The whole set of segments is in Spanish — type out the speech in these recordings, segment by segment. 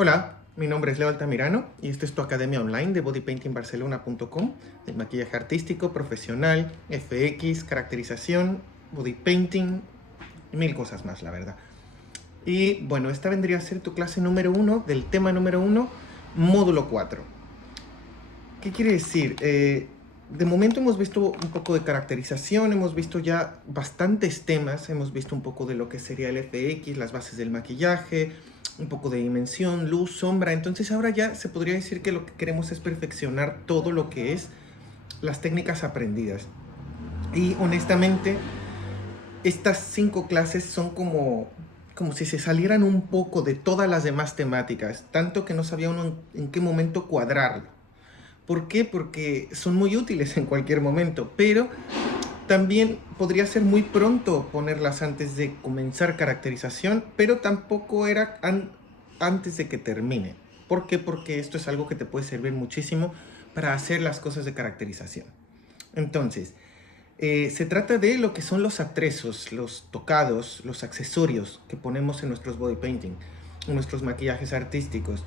Hola, mi nombre es Leo Altamirano y esta es tu academia online de bodypaintingbarcelona.com, de maquillaje artístico, profesional, FX, caracterización, body painting y mil cosas más, la verdad. Y bueno, esta vendría a ser tu clase número 1 del tema número 1, módulo 4. ¿Qué quiere decir? De momento hemos visto un poco de caracterización, hemos visto ya bastantes temas, hemos visto un poco de lo que sería el FX, las bases del maquillaje, un poco de dimensión, luz, sombra. Entonces ahora ya se podría decir que lo que queremos es perfeccionar todo lo que es las técnicas aprendidas. Y honestamente, estas 5 clases son como si se salieran un poco de todas las demás temáticas, tanto que no sabía uno en qué momento cuadrarlo. ¿Por qué? Porque son muy útiles en cualquier momento, pero también podría ser muy pronto ponerlas antes de comenzar caracterización, pero tampoco era antes de que termine. ¿Por qué? Porque esto es algo que te puede servir muchísimo para hacer las cosas de caracterización. Entonces, se trata de lo que son los atrezos, los tocados, los accesorios que ponemos en nuestros body painting, en nuestros maquillajes artísticos.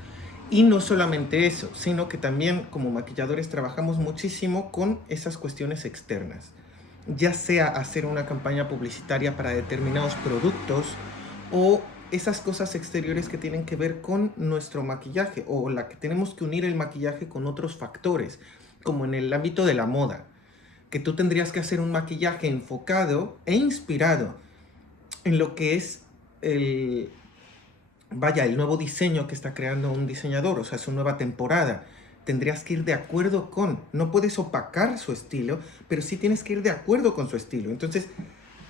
Y no solamente eso, sino que también como maquilladores trabajamos muchísimo con esas cuestiones externas. Ya sea hacer una campaña publicitaria para determinados productos o esas cosas exteriores que tienen que ver con nuestro maquillaje o la que tenemos que unir el maquillaje con otros factores, como en el ámbito de la moda, que tú tendrías que hacer un maquillaje enfocado e inspirado en lo que es el nuevo diseño que está creando un diseñador, o sea, su nueva temporada. Tendrías que ir de acuerdo con, no puedes opacar su estilo, pero sí tienes que ir de acuerdo con su estilo. Entonces,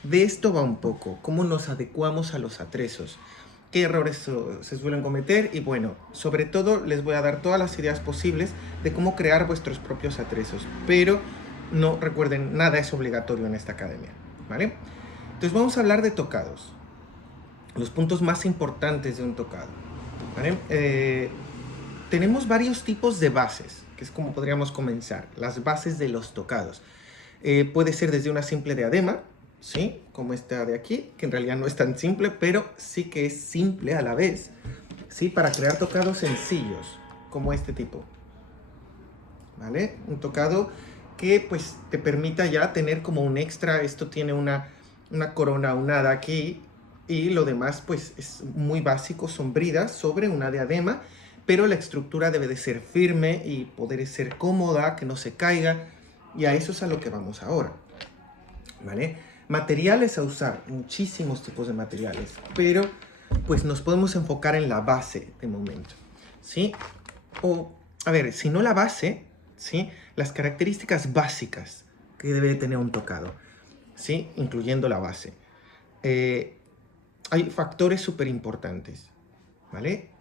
de esto va un poco, cómo nos adecuamos a los atrezos, qué errores se suelen cometer y bueno, sobre todo les voy a dar todas las ideas posibles de cómo crear vuestros propios atrezos, pero no recuerden, nada es obligatorio en esta academia, ¿vale? Entonces vamos a hablar de tocados, los puntos más importantes de un tocado, ¿vale? Tenemos varios tipos de bases, que es como podríamos comenzar, las bases de los tocados. Puede ser desde una simple diadema, ¿sí? Como esta de aquí, que en realidad no es tan simple, pero sí que es simple a la vez, ¿sí? Para crear tocados sencillos, como este tipo, ¿vale? Un tocado que pues te permita ya tener como un extra, esto tiene una corona aunada aquí, y lo demás pues es muy básico, son bridas sobre una diadema, pero la estructura debe de ser firme y poder ser cómoda, que no se caiga, y a eso es a lo que vamos ahora, ¿vale? Materiales a usar, muchísimos tipos de materiales, pero pues nos podemos enfocar en la base de momento, ¿sí? O, a ver, si no la base, ¿sí? Las características básicas que debe tener un tocado, ¿sí? Incluyendo la base. Hay factores súper importantes, ¿vale?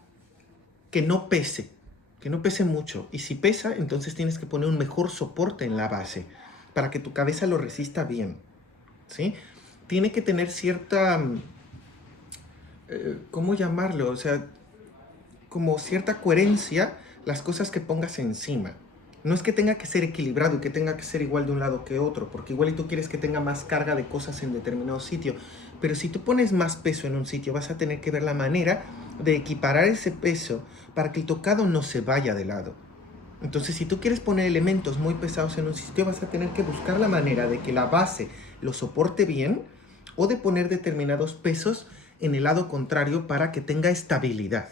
Que no pese mucho. Y si pesa, entonces tienes que poner un mejor soporte en la base para que tu cabeza lo resista bien, ¿sí? Tiene que tener cierta, ¿cómo llamarlo? O sea, como cierta coherencia las cosas que pongas encima. No es que tenga que ser equilibrado y que tenga que ser igual de un lado que otro, porque igual y tú quieres que tenga más carga de cosas en determinado sitio. Pero si tú pones más peso en un sitio, vas a tener que ver la manera de equiparar ese peso para que el tocado no se vaya de lado. Entonces, si tú quieres poner elementos muy pesados en un sitio, vas a tener que buscar la manera de que la base lo soporte bien o de poner determinados pesos en el lado contrario para que tenga estabilidad,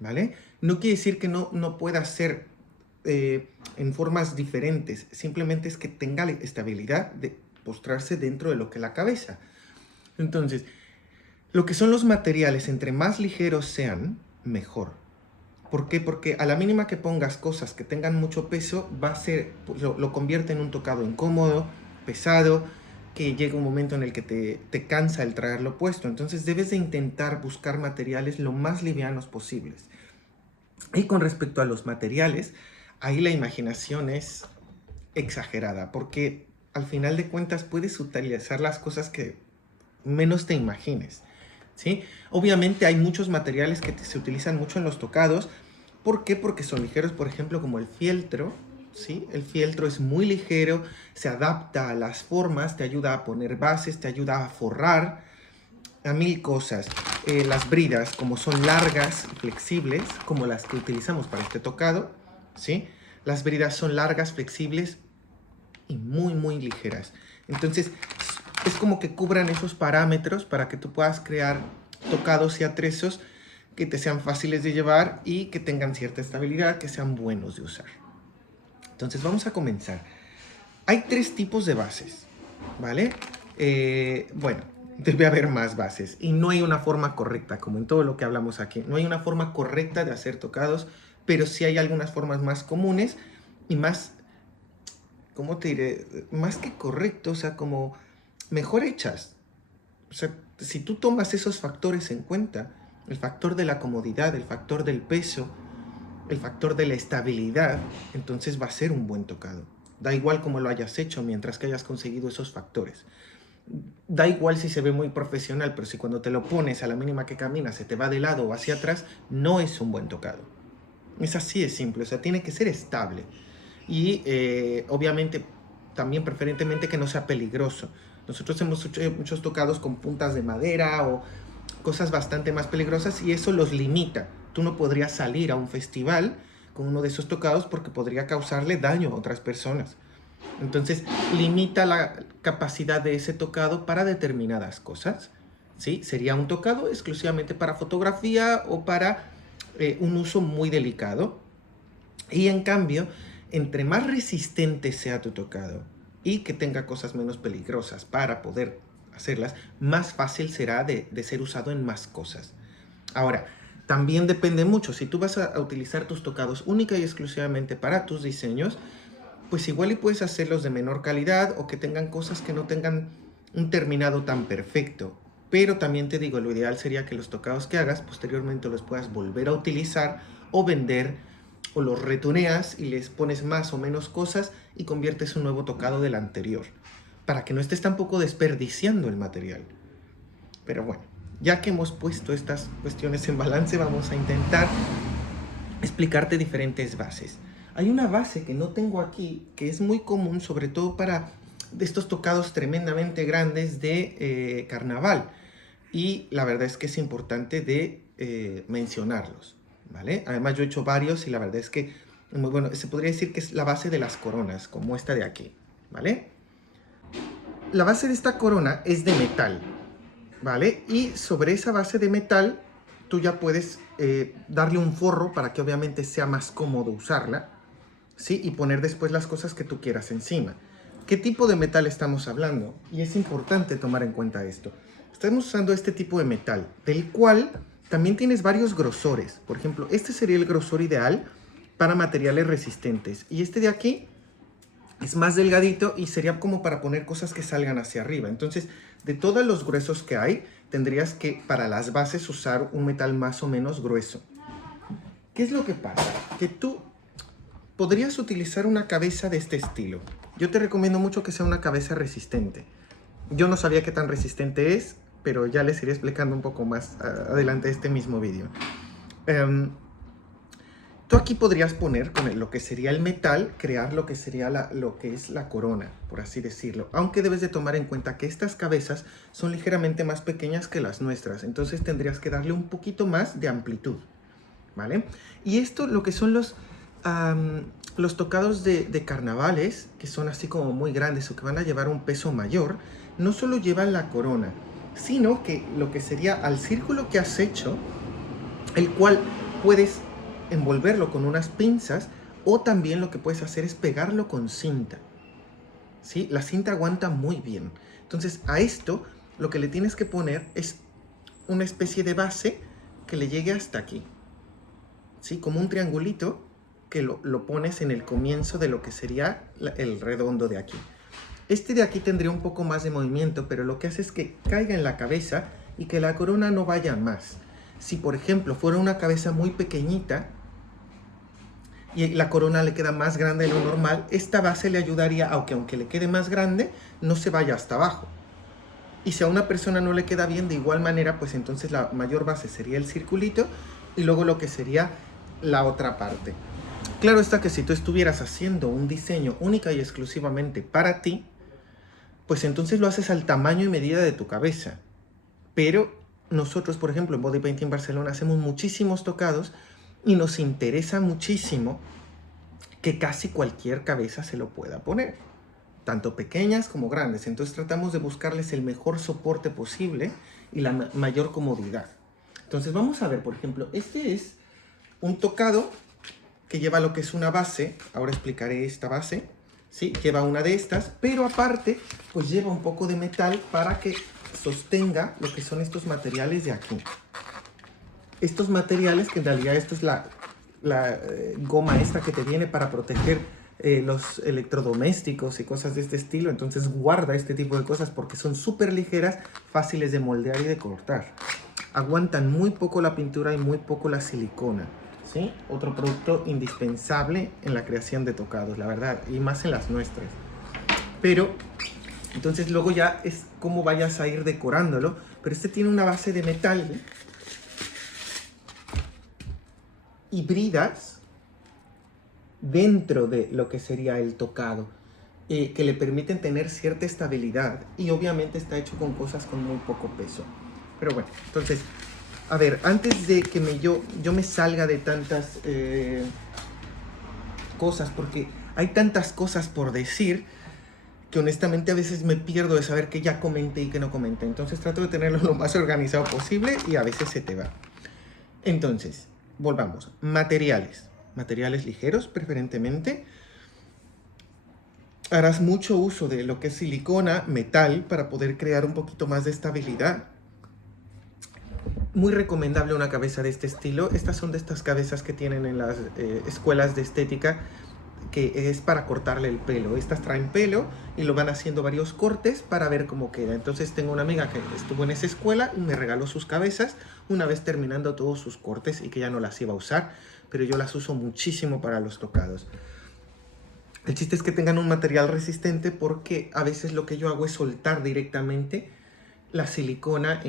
¿vale? No quiere decir que no pueda ser en formas diferentes, simplemente es que tenga la estabilidad de postrarse dentro de lo que es la cabeza. Entonces, lo que son los materiales, entre más ligeros sean, mejor. ¿Por qué? Porque a la mínima que pongas cosas que tengan mucho peso, va a ser, lo convierte en un tocado incómodo, pesado, que llega un momento en el que te cansa el traerlo puesto. Entonces debes de intentar buscar materiales lo más livianos posibles. Y con respecto a los materiales, ahí la imaginación es exagerada, porque al final de cuentas puedes utilizar las cosas que menos te imagines, ¿sí? Obviamente hay muchos materiales que se utilizan mucho en los tocados. ¿Por qué? Porque son ligeros, por ejemplo, como el fieltro, ¿sí? El fieltro es muy ligero, se adapta a las formas, te ayuda a poner bases, te ayuda a forrar, a mil cosas. las bridas, como son largas y flexibles, como las que utilizamos para este tocado, ¿sí? Las bridas son largas, flexibles y muy, muy ligeras. Entonces, es como que cubran esos parámetros para que tú puedas crear tocados y atrezos que te sean fáciles de llevar y que tengan cierta estabilidad, que sean buenos de usar. Entonces, vamos a comenzar. Hay 3 tipos de bases, ¿vale? Bueno, debe haber más bases y no hay una forma correcta, como en todo lo que hablamos aquí. No hay una forma correcta de hacer tocados, pero sí hay algunas formas más comunes y más, ¿cómo te diré? Más que correcto, o sea, como mejor hechas. O sea, si tú tomas esos factores en cuenta, el factor de la comodidad, el factor del peso, el factor de la estabilidad, entonces va a ser un buen tocado. Da igual cómo lo hayas hecho mientras que hayas conseguido esos factores. Da igual si se ve muy profesional, pero si cuando te lo pones a la mínima que caminas se te va de lado o hacia atrás, no es un buen tocado. Es así de simple, o sea, tiene que ser estable. Y obviamente también preferentemente que no sea peligroso. Nosotros hemos hecho muchos tocados con puntas de madera o cosas bastante más peligrosas y eso los limita. Tú no podrías salir a un festival con uno de esos tocados porque podría causarle daño a otras personas. Entonces, limita la capacidad de ese tocado para determinadas cosas. ¿Sí? Sería un tocado exclusivamente para fotografía o para un uso muy delicado. Y en cambio, entre más resistente sea tu tocado y que tenga cosas menos peligrosas para poder hacerlas, más fácil será de ser usado en más cosas. Ahora, también depende mucho. Si tú vas a utilizar tus tocados única y exclusivamente para tus diseños, pues igual y puedes hacerlos de menor calidad o que tengan cosas que no tengan un terminado tan perfecto. Pero también te digo, lo ideal sería que los tocados que hagas posteriormente los puedas volver a utilizar o vender o los retuneas y les pones más o menos cosas y conviertes un nuevo tocado del anterior, para que no estés tampoco desperdiciando el material. Pero bueno, ya que hemos puesto estas cuestiones en balance, vamos a intentar explicarte diferentes bases. Hay una base que no tengo aquí, que es muy común, sobre todo para estos tocados tremendamente grandes de carnaval. Y la verdad es que es importante de mencionarlos, ¿vale? Además yo he hecho varios y la verdad es que, bueno, se podría decir que es la base de las coronas, como esta de aquí, ¿vale? La base de esta corona es de metal, ¿vale? Y sobre esa base de metal tú ya puedes darle un forro para que obviamente sea más cómodo usarla, ¿sí? Y poner después las cosas que tú quieras encima. ¿Qué tipo de metal estamos hablando? Y es importante tomar en cuenta esto. Estamos usando este tipo de metal, del cual también tienes varios grosores. Por ejemplo, este sería el grosor ideal para materiales resistentes. Y este de aquí es más delgadito y sería como para poner cosas que salgan hacia arriba. Entonces, de todos los gruesos que hay, tendrías que para las bases usar un metal más o menos grueso. ¿Qué es lo que pasa? Que tú podrías utilizar una cabeza de este estilo. Yo te recomiendo mucho que sea una cabeza resistente. Yo no sabía qué tan resistente es, pero ya les iré explicando un poco más adelante este mismo vídeo. Tú aquí podrías poner con lo que sería el metal, crear lo que sería lo que es la corona, por así decirlo. Aunque debes de tomar en cuenta que estas cabezas son ligeramente más pequeñas que las nuestras. Entonces tendrías que darle un poquito más de amplitud, ¿vale? Y esto, lo que son los tocados de carnavales, que son así como muy grandes o que van a llevar un peso mayor, no solo llevan la corona, sino que lo que sería al círculo que has hecho, el cual puedes envolverlo con unas pinzas o también lo que puedes hacer es pegarlo con cinta, ¿sí? La cinta aguanta muy bien. Entonces a esto lo que le tienes que poner es una especie de base que le llegue hasta aquí, ¿sí? Como un triangulito que lo pones en el comienzo de lo que sería el redondo de aquí. Este de aquí tendría un poco más de movimiento, pero lo que hace es que caiga en la cabeza y que la corona no vaya más. Si por ejemplo fuera una cabeza muy pequeñita y la corona le queda más grande de lo normal, esta base le ayudaría, aunque le quede más grande, no se vaya hasta abajo. Y si a una persona no le queda bien de igual manera, pues entonces la mayor base sería el circulito y luego lo que sería la otra parte. Claro está que si tú estuvieras haciendo un diseño única y exclusivamente para ti, pues entonces lo haces al tamaño y medida de tu cabeza. Pero nosotros, por ejemplo, en Body Painting Barcelona hacemos muchísimos tocados y nos interesa muchísimo que casi cualquier cabeza se lo pueda poner, tanto pequeñas como grandes. Entonces tratamos de buscarles el mejor soporte posible y la mayor comodidad. Entonces vamos a ver, por ejemplo, este es un tocado que lleva lo que es una base. Ahora explicaré esta base. ¿Sí? Lleva una de estas, pero aparte, pues lleva un poco de metal para que sostenga lo que son estos materiales de aquí. Estos materiales, que en realidad esto es la goma esta que te viene para proteger los electrodomésticos y cosas de este estilo. Entonces guarda este tipo de cosas porque son súper ligeras, fáciles de moldear y de cortar. Aguantan muy poco la pintura y muy poco la silicona. ¿Sí? Otro producto indispensable en la creación de tocados, la verdad, y más en las nuestras. Pero, entonces luego ya es cómo vayas a ir decorándolo, pero este tiene una base de metal y bridas dentro de lo que sería el tocado, que le permiten tener cierta estabilidad, y obviamente está hecho con cosas con muy poco peso. Pero bueno, entonces, a ver, antes de que yo me salga de tantas cosas, porque hay tantas cosas por decir, que honestamente a veces me pierdo de saber qué ya comenté y qué no comenté. Entonces trato de tenerlo lo más organizado posible y a veces se te va. Entonces, volvamos. Materiales. Materiales ligeros, preferentemente. Harás mucho uso de lo que es silicona, metal, para poder crear un poquito más de estabilidad. Muy recomendable una cabeza de este estilo. Estas son de estas cabezas que tienen en las escuelas de estética, que es para cortarle el pelo. Estas traen pelo y lo van haciendo varios cortes para ver cómo queda. Entonces tengo una amiga que estuvo en esa escuela y me regaló sus cabezas una vez terminando todos sus cortes, y que ya no las iba a usar, pero yo las uso muchísimo para los tocados. El chiste es que tengan un material resistente, porque a veces lo que yo hago es soltar directamente la silicona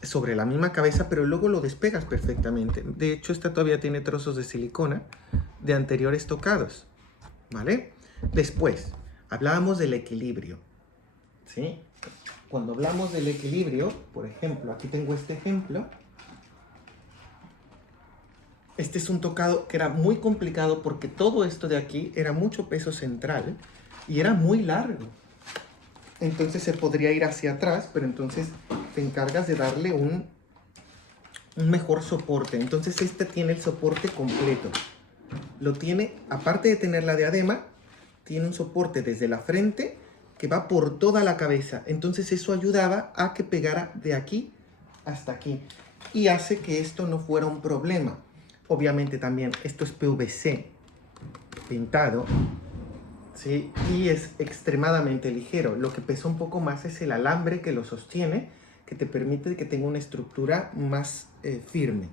sobre la misma cabeza, pero luego lo despegas perfectamente. De hecho, esta todavía tiene trozos de silicona de anteriores tocados, ¿vale? Después, hablábamos del equilibrio, ¿sí? Cuando hablamos del equilibrio, por ejemplo, aquí tengo este ejemplo. Este es un tocado que era muy complicado porque todo esto de aquí era mucho peso central y era muy largo. Entonces se podría ir hacia atrás, pero entonces te encargas de darle un mejor soporte. Entonces este tiene el soporte completo. Lo tiene, aparte de tener la diadema, tiene un soporte desde la frente que va por toda la cabeza. Entonces eso ayudaba a que pegara de aquí hasta aquí, y hace que esto no fuera un problema. Obviamente también esto es PVC pintado, ¿sí? Y es extremadamente ligero. Lo que pesa un poco más es el alambre que lo sostiene, que te permite que tenga una estructura más firme.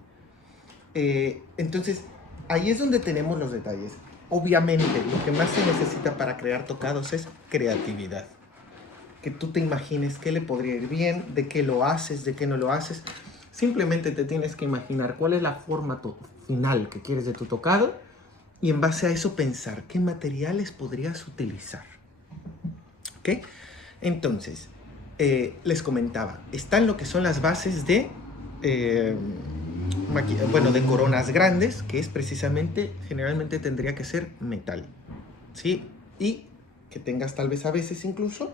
Entonces, ahí es donde tenemos los detalles. Obviamente, lo que más se necesita para crear tocados es creatividad. Que tú te imagines qué le podría ir bien, de qué lo haces, de qué no lo haces. Simplemente te tienes que imaginar cuál es la forma final que quieres de tu tocado, y en base a eso pensar qué materiales podrías utilizar. ¿Ok? Entonces, les comentaba, están lo que son las bases de de coronas grandes, que es precisamente, generalmente tendría que ser metal, ¿sí? Y que tengas tal vez a veces incluso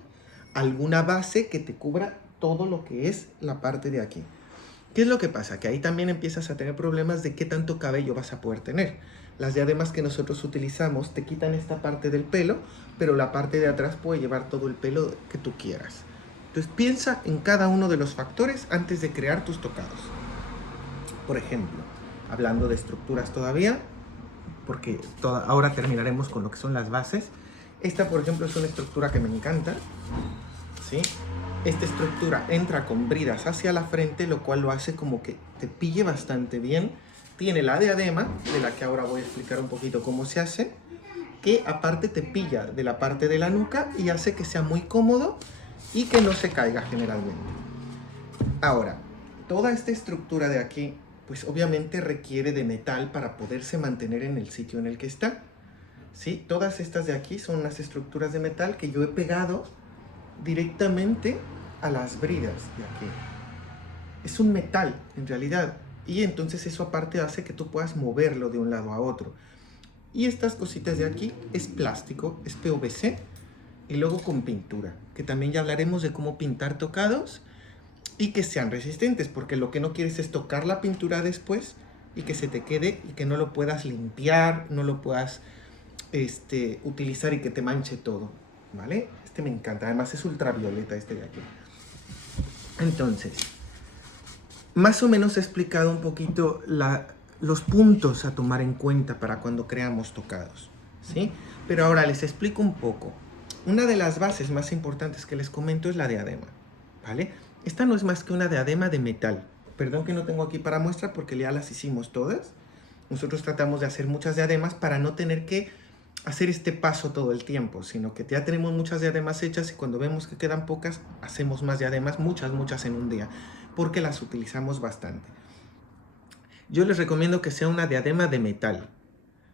alguna base que te cubra todo lo que es la parte de aquí. ¿Qué es lo que pasa? Que ahí también empiezas a tener problemas de qué tanto cabello vas a poder tener. Las diademas que nosotros utilizamos te quitan esta parte del pelo, pero la parte de atrás puede llevar todo el pelo que tú quieras. Entonces piensa en cada uno de los factores antes de crear tus tocados. Por ejemplo, hablando de estructuras todavía, porque ahora terminaremos con lo que son las bases. Esta, por ejemplo, es una estructura que me encanta, ¿sí? Esta estructura entra con bridas hacia la frente, lo cual lo hace como que te pille bastante bien. Tiene la diadema, de la que ahora voy a explicar un poquito cómo se hace, que aparte te pilla de la parte de la nuca y hace que sea muy cómodo y que no se caiga generalmente. Ahora, toda esta estructura de aquí, pues obviamente requiere de metal para poderse mantener en el sitio en el que está, ¿sí? Todas estas de aquí son unas estructuras de metal que yo he pegado directamente a las bridas de aquí. Es un metal, en realidad. Y entonces eso aparte hace que tú puedas moverlo de un lado a otro. Y estas cositas de aquí es plástico, es PVC. Y luego con pintura, que también ya hablaremos de cómo pintar tocados y que sean resistentes, porque lo que no quieres es tocar la pintura después y que se te quede y que no lo puedas limpiar, no lo puedas utilizar y que te manche todo, ¿vale? Este me encanta, además es ultravioleta este de aquí. Entonces, más o menos he explicado un poquito los puntos a tomar en cuenta para cuando creamos tocados, ¿sí? Pero ahora les explico un poco. Una de las bases más importantes que les comento es la diadema, ¿vale? Esta no es más que una diadema de metal. Perdón que no tengo aquí para muestra porque ya las hicimos todas. Nosotros tratamos de hacer muchas diademas para no tener que hacer este paso todo el tiempo, sino que ya tenemos muchas diademas hechas y cuando vemos que quedan pocas, hacemos más diademas, muchas en un día, porque las utilizamos bastante. Yo les recomiendo que sea una diadema de metal.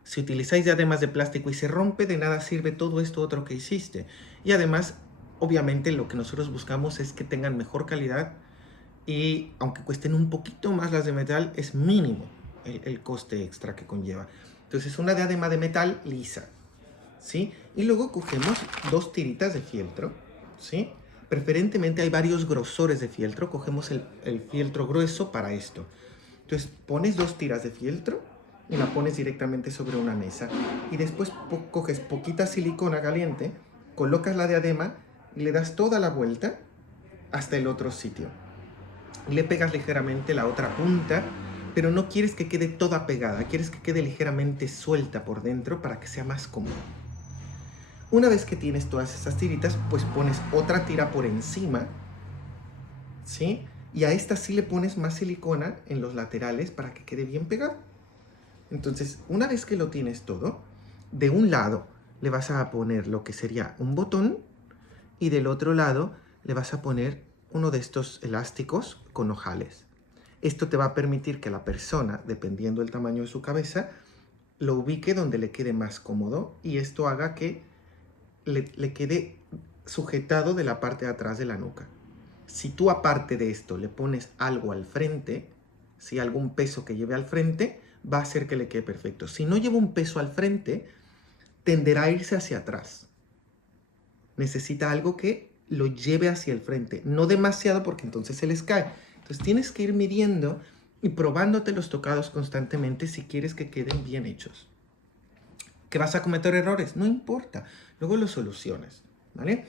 Si utilizáis diademas de plástico y se rompe, de nada sirve todo esto otro que hiciste. Y además, obviamente, lo que nosotros buscamos es que tengan mejor calidad y aunque cuesten un poquito más las de metal, es mínimo el coste extra que conlleva. Entonces, una diadema de metal lisa, ¿sí? Y luego cogemos 2 tiritas de fieltro, ¿sí? Preferentemente hay varios grosores de fieltro, cogemos el fieltro grueso para esto. Entonces, pones 2 tiras de fieltro y la pones directamente sobre una mesa. Y después coges poquita silicona caliente, colocas la diadema y le das toda la vuelta hasta el otro sitio. Le pegas ligeramente la otra punta, pero no quieres que quede toda pegada, quieres que quede ligeramente suelta por dentro para que sea más cómodo. Una vez que tienes todas esas tiritas, pues pones otra tira por encima, ¿sí? Y a esta sí le pones más silicona en los laterales para que quede bien pegado. Entonces, una vez que lo tienes todo, de un lado le vas a poner lo que sería un botón y del otro lado le vas a poner uno de estos elásticos con ojales. Esto te va a permitir que la persona, dependiendo del tamaño de su cabeza, lo ubique donde le quede más cómodo y esto haga que le quede sujetado de la parte de atrás de la nuca. Si tú aparte de esto le pones algo al frente, si algún peso que lleve al frente, va a hacer que le quede perfecto. Si no lleva un peso al frente, tenderá a irse hacia atrás. Necesita algo que lo lleve hacia el frente, no demasiado porque entonces se les cae. Entonces tienes que ir midiendo y probándote los tocados constantemente si quieres que queden bien hechos. ¿Que vas a cometer errores? No importa, luego los solucionas, ¿vale?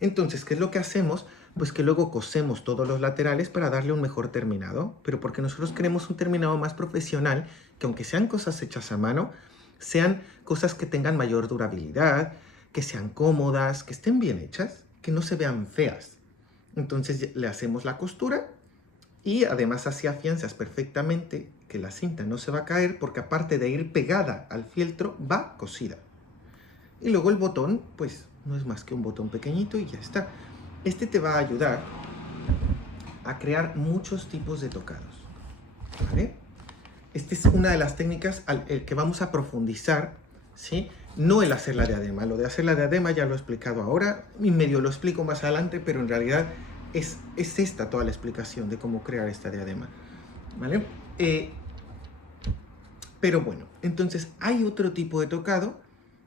Entonces, ¿qué es lo que hacemos? Pues que luego cosemos todos los laterales para darle un mejor terminado, pero porque nosotros queremos un terminado más profesional, que aunque sean cosas hechas a mano, sean cosas que tengan mayor durabilidad, que sean cómodas, que estén bien hechas, que no se vean feas. Entonces le hacemos la costura y además así afianzas perfectamente que la cinta no se va a caer porque aparte de ir pegada al fieltro, va cosida. Y luego el botón, pues no es más que un botón pequeñito y ya está. Este te va a ayudar a crear muchos tipos de tocados, ¿vale? Esta es una de las técnicas el que vamos a profundizar, ¿sí? No el hacer la diadema. Lo de hacer la diadema ya lo he explicado ahora y medio lo explico más adelante, pero en realidad es esta toda la explicación de cómo crear esta diadema, ¿vale? Pero bueno, entonces hay otro tipo de tocado,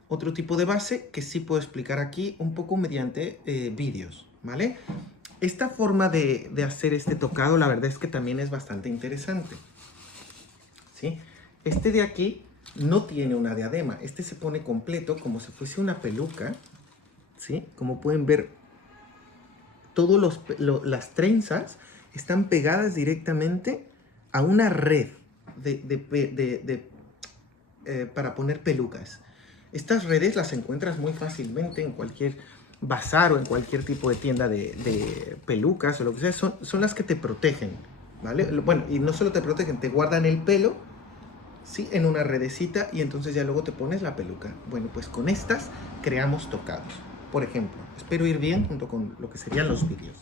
otro tipo de base que sí puedo explicar aquí un poco mediante vídeos, ¿vale? Esta forma de hacer este tocado, la verdad es que también es bastante interesante, ¿sí? Este de aquí no tiene una diadema, este se pone completo como si fuese una peluca, ¿sí? Como pueden ver, todas las trenzas están pegadas directamente a una red para poner pelucas. Estas redes las encuentras muy fácilmente en cualquier bazar o en cualquier tipo de tienda de pelucas o lo que sea. Son las que te protegen, ¿vale? Bueno, y no solo te protegen, te guardan el pelo, ¿sí? En una redecita y entonces ya luego te pones la peluca. Bueno, pues con estas creamos tocados. Por ejemplo, espero ir bien junto con lo que serían los vídeos,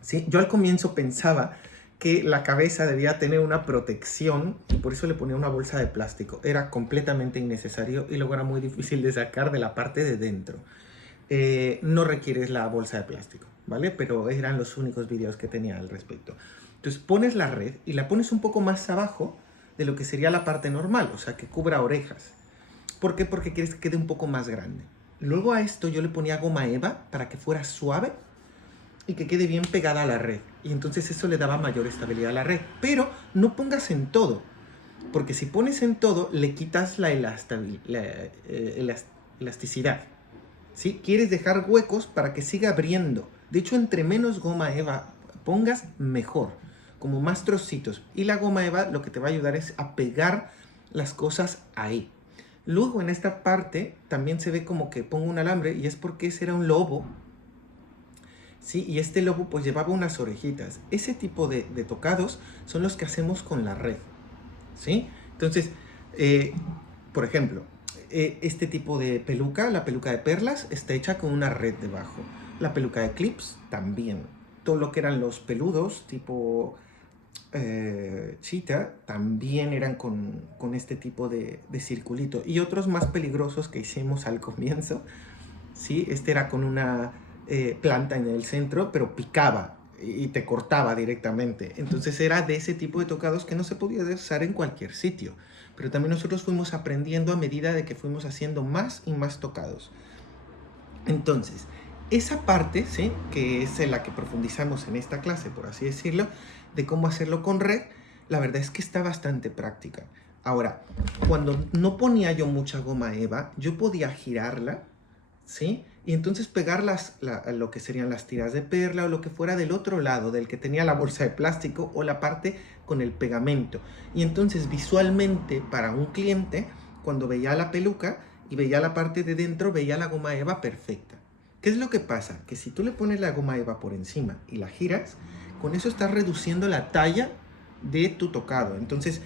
¿sí? Yo al comienzo pensaba que la cabeza debía tener una protección y por eso le ponía una bolsa de plástico. Era completamente innecesario y luego era muy difícil de sacar de la parte de dentro. No requieres la bolsa de plástico, ¿vale? Pero eran los únicos vídeos que tenía al respecto. Entonces pones la red y la pones un poco más abajo de lo que sería la parte normal, o sea, que cubra orejas. ¿Por qué? Porque quieres que quede un poco más grande. Luego a esto yo le ponía goma eva para que fuera suave y que quede bien pegada a la red. Y entonces eso le daba mayor estabilidad a la red. Pero no pongas en todo, porque si pones en todo, le quitas la elasticidad. ¿Sí? Quieres dejar huecos para que siga abriendo. De hecho, entre menos goma eva pongas, mejor. Como más trocitos. Y la goma eva lo que te va a ayudar es a pegar las cosas ahí. Luego en esta parte también se ve como que pongo un alambre y es porque ese era un lobo. ¿Sí? Y este lobo pues llevaba unas orejitas. Ese tipo de tocados son los que hacemos con la red. ¿Sí? Entonces, por ejemplo, este tipo de peluca, la peluca de perlas, está hecha con una red debajo. La peluca de clips también. Todo lo que eran los peludos, tipo cheetah, también eran con este tipo de circulito. Y otros más peligrosos que hicimos al comienzo, ¿sí? Este era con una planta en el centro, pero picaba y te cortaba directamente. Entonces era de ese tipo de tocados que no se podía usar en cualquier sitio. Pero también nosotros fuimos aprendiendo a medida de que fuimos haciendo más y más tocados. Entonces, esa parte, ¿sí? Que es en la que profundizamos en esta clase, por así decirlo, de cómo hacerlo con red, la verdad es que está bastante práctica. Ahora, cuando no ponía yo mucha goma eva, yo podía girarla, ¿sí? Y entonces pegar lo que serían las tiras de perla o lo que fuera del otro lado, del que tenía la bolsa de plástico o la parte con el pegamento. Y entonces visualmente para un cliente, cuando veía la peluca y veía la parte de dentro, veía la goma eva perfecta. ¿Qué es lo que pasa? Que si tú le pones la goma eva por encima y la giras, con eso estás reduciendo la talla de tu tocado. Entonces,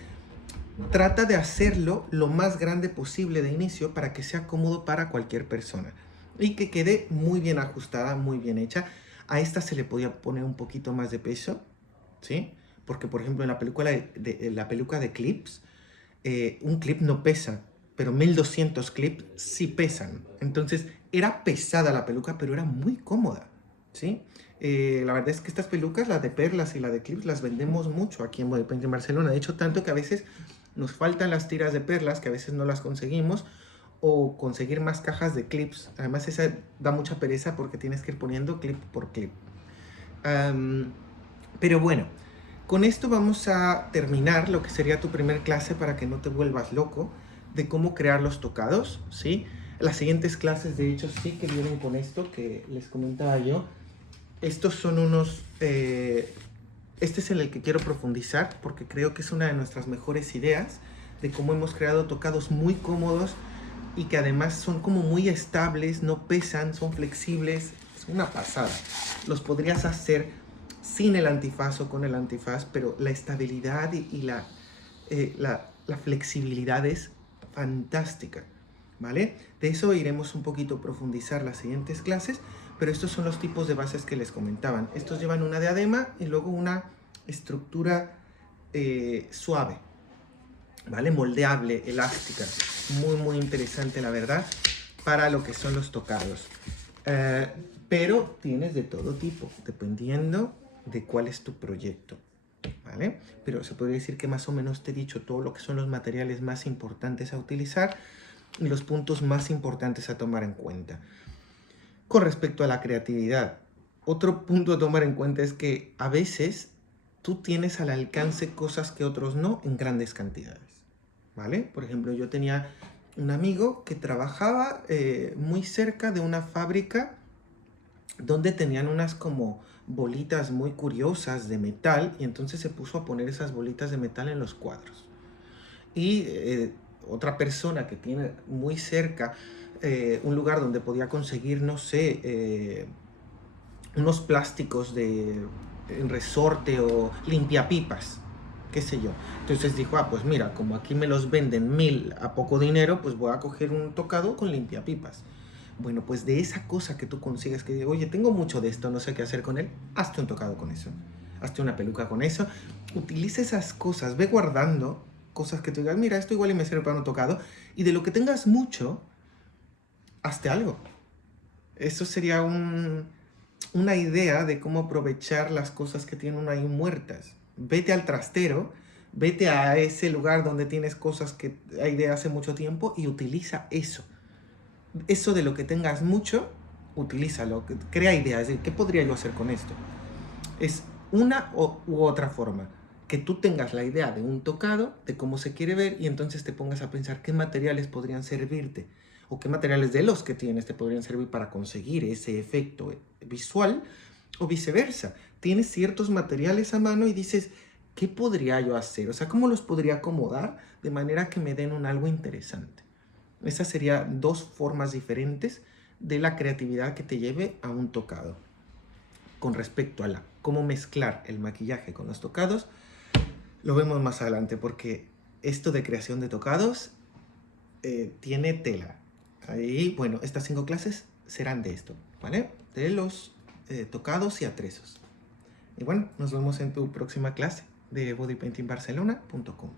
trata de hacerlo lo más grande posible de inicio para que sea cómodo para cualquier persona y que quede muy bien ajustada, muy bien hecha. A esta se le podía poner un poquito más de peso, ¿sí? Porque, por ejemplo, en la peluca de clips, un clip no pesa, pero 1200 clips sí pesan. Entonces, era pesada la peluca, pero era muy cómoda, ¿sí? La verdad es que estas pelucas, la de perlas y la de clips, las vendemos mucho aquí en Body Paint en Barcelona. De hecho, tanto que a veces nos faltan las tiras de perlas, que a veces no las conseguimos, o conseguir más cajas de clips. Además, esa da mucha pereza porque tienes que ir poniendo clip por clip. Pero bueno, con esto vamos a terminar lo que sería tu primer clase para que no te vuelvas loco de cómo crear los tocados, ¿sí? Las siguientes clases, de hecho, sí que vienen con esto que les comentaba yo. Estos son unos... este es en el que quiero profundizar porque creo que es una de nuestras mejores ideas de cómo hemos creado tocados muy cómodos y que además son como muy estables, no pesan, son flexibles. Es una pasada. Los podrías hacer sin el antifaz o con el antifaz, pero la estabilidad y la flexibilidad es fantástica, ¿vale? De eso iremos un poquito a profundizar las siguientes clases, pero estos son los tipos de bases que les comentaban. Estos llevan una diadema y luego una estructura suave, ¿vale? Moldeable, elástica. Muy, muy interesante, la verdad, para lo que son los tocados. Pero tienes de todo tipo, dependiendo de cuál es tu proyecto, ¿vale? Pero se podría decir que más o menos te he dicho todo lo que son los materiales más importantes a utilizar y los puntos más importantes a tomar en cuenta. Con respecto a la creatividad, otro punto a tomar en cuenta es que a veces tú tienes al alcance cosas que otros no en grandes cantidades, ¿vale? Por ejemplo, yo tenía un amigo que trabajaba muy cerca de una fábrica donde tenían unas como bolitas muy curiosas de metal y entonces se puso a poner esas bolitas de metal en los cuadros. Y otra persona que tiene muy cerca un lugar donde podía conseguir, no sé, unos plásticos en resorte o limpiapipas, qué sé yo. Entonces dijo, pues mira, como aquí me los venden 1000 a poco dinero, pues voy a coger un tocado con limpiapipas. Bueno, pues de esa cosa que tú consigues, que digo, oye, tengo mucho de esto, no sé qué hacer con él, hazte un tocado con eso. Hazte una peluca con eso. Utiliza esas cosas, ve guardando cosas que tú digas, mira, esto igual y me sirve para un tocado. Y de lo que tengas mucho, hazte algo. Eso sería una idea de cómo aprovechar las cosas que tienen ahí muertas. Vete al trastero, vete a ese lugar donde tienes cosas que hay de hace mucho tiempo y utiliza eso. Eso de lo que tengas mucho, utilízalo, crea ideas. ¿Qué podría yo hacer con esto? Es una u otra forma. Que tú tengas la idea de un tocado, de cómo se quiere ver, y entonces te pongas a pensar qué materiales podrían servirte, o qué materiales de los que tienes te podrían servir para conseguir ese efecto visual, o viceversa. Tienes ciertos materiales a mano y dices, ¿qué podría yo hacer? O sea, ¿cómo los podría acomodar de manera que me den un algo interesante? Esas serían dos formas diferentes de la creatividad que te lleve a un tocado. Con respecto a cómo mezclar el maquillaje con los tocados, lo vemos más adelante porque esto de creación de tocados tiene tela. Ahí, bueno, estas 5 clases serán de esto, ¿vale? De los tocados y atrezos. Y bueno, nos vemos en tu próxima clase de bodypaintingbarcelona.com.